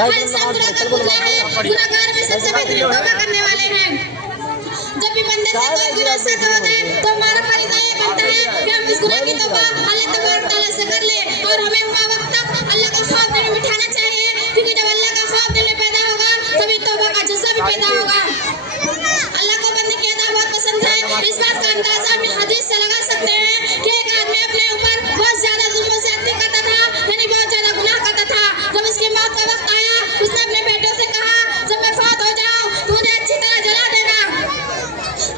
हर इंसान गुनाह का पुतला है, गुनाहगार में सबसे बेहतरीन तौबा करने वाले हैं। जब भी बंदे से कोई गुनाह सद होता है तो हमारा फरीज़ा ये बनता है कि हम इस गुनाह की तौबा अल्लाह तबारक तआला से कर ले और हमें वक्त तक अल्लाह का खौफ दिल में बिठाना चाहिए, क्योंकि जब अल्लाह का खौफ दिल में पैदा होगा तभी तौबा का जज्बा भी पैदा होगा। अल्लाह को बंदे की अदा बहुत पसंद है। इस बात का अंदाजा हम हदीस से लगा सकते हैं कि एक आदमी अपने ऊपर बहुत ज्यादा जुल्म और ज़्यादती करता था, यानी बहुत ज्यादा गुनाह करता था। जब उसकी मौत का वक्त आया उसने अपने बेटों से कहा, जब मैं फौत हो जाऊं तो मुझे अच्छी तरह जला देना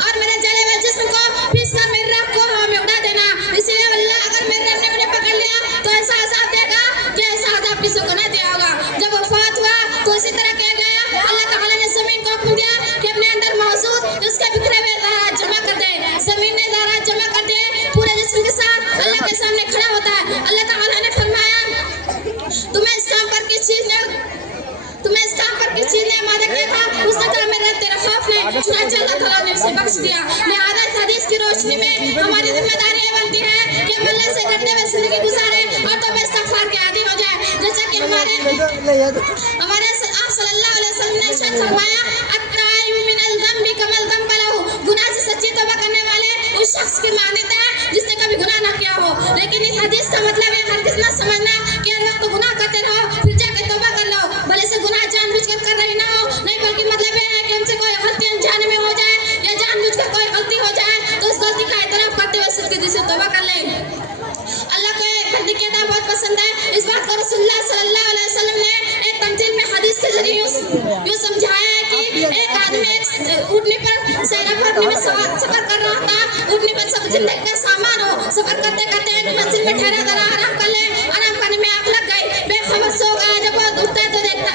और मेरे जले हुए जिस्म को पीस कर मेरे रब को हवा में उड़ा देना। इसीलिए अल्लाह अगर मेरे रब ने मुझे पकड़ लिया तो ऐसा अज़ाब देगा कि ऐसा अज़ाब किसी को न दिया होगा। जब वो फौत हुआ तो इसी तरह किया गया। अल्लाह ताला ने ज़मीन को हुक्म दिया कि अपने अंदर मौजूद उसके बिखरे हुए ज़रात जमा कर दे। ज़मीन ने ज़रात जमा कर दिए, पूरे जिस्म के साथ अल्लाह के सामने खड़ा होता है। अल्लाह ताला ने फरमाया, तुम्हें इस काम पर किस चीज ने आमादा किया था? उसने कहा मेरे रब तेरा खौफ है। चुनांचे अल्लाह ताला ने उसे बख्श दिया। लिहाजा इस हदीस की रोशनी में हमारी जिम्मेदारी ये बनती है कि हम अल्लाह से डरते हुए जिंदगी गुजारें और तौबा इस्तिग़फ़ार के आदी हो जाए। जैसा कि हमारे आप सल्लल्लाहु अलैहि वसल्लम ने इरशाद फरमाया, अत्ताइबु मिनल ज़म्बि कमल ज़म्ब लहू, गुनाह से सच्ची तौबा करने वाले उस शख्स की मान्यता है जिसने कभी गुनाह ना किया हो। लेकिन इस हदीस का मतलब है हरगिज़ ना समझना कि हर वक्त गुनाह करते रहो फिर जाके तौबा कर लो। भले से गुनाह जानबूझकर कर रही ना हो, नहीं, बल्कि मतलब ये है कि हमसे कोई गलती अनजाने में हो जाए या जानबूझकर कोई गलती हो जाए तो उस गलती का इतराफ़ करते हुए सिर्फ दिल से तौबा कर ले। अल्लाह को बंदे की अदा बहुत पसंद है। इस बात को रसूलुल्लाह सल्लल्लाहु अलैहि वसल्लम ने एक तमसील में हदीस के जरिए यूं समझाया है कि एक आदमी ऊँटनी पर सहरा पर अपने में सफर कर रहा था। ऊँटनी पर सब जिंदगी का सामान हो, सफर करते करते एक मंजिल में ठहरा जरा आराम कर ले। आराम करने में आग लग गई, बेखबर सो गया। जब वो उठता है तो देखता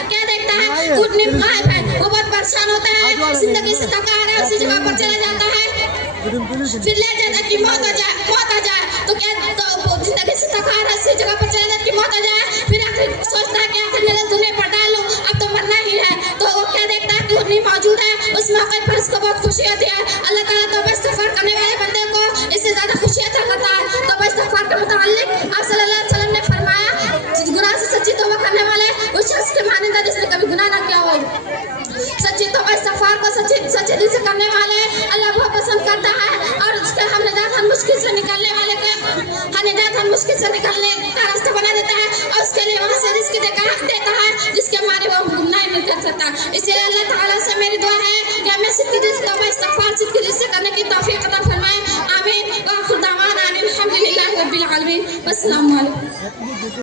है ऊँटनी गायब है। वो बहुत परेशान होता है, जिंदगी से थका है, उसी जगह पर चला जाता है। फिर ले जाता कि मौत आ जाए तो क्या तो जिंदगी से थका है, उसी जगह पर चला जाता कि मौत आ जाए। फिर आखिर सोचता है कि आखिर मेरे दुनिया पर डालूं, अब तो मरना ही है। तो वो क्या देखता है कि ऊँटनी मौजूद है। उस मौके पर उसको बहुत खुशी होती है। अल्लाह ताला तौबा इस्तिग़फ़ार करने वाले बंदे को इससे ज्यादा खुशी अता करता है। तौबा इस्तिग़फ़ार के मुताल्लिक आप सल्लल्लाहु अलैहि वसल्लम ने फरमाया, गुनाह से सच्ची तौबा करने वाले उस शख्स के मानिंदा जिसने कभी गुनाह ना किया हो। सच्ची तौबा इस्तिग़फ़ार को सच्चे दिल से करने वाले अल्लाह बहुत पसंद करता है और उसके हम निजात हर मुश्किल से निकलने वाले के मुश्किल से निकलने का रास्ता बना देता है और उसके लिए वहाँ से रिज़्क़ देता है जिसके हमारे वो गुनाह नहीं कर सकता। इसलिए अल्लाह ताला से मेरी दुआ है कि हमें सिद्दीक़ दिल से तौबा इस्तिग़फ़ार सिद्दीक़ दिल से करने की तौफ़ीक़ अता फरमाए। आमीन। व आखिर दावाना अनिल हम्दुलिल्लाहि रब्बिल आलमीन। अस्सलामु अलैकुम।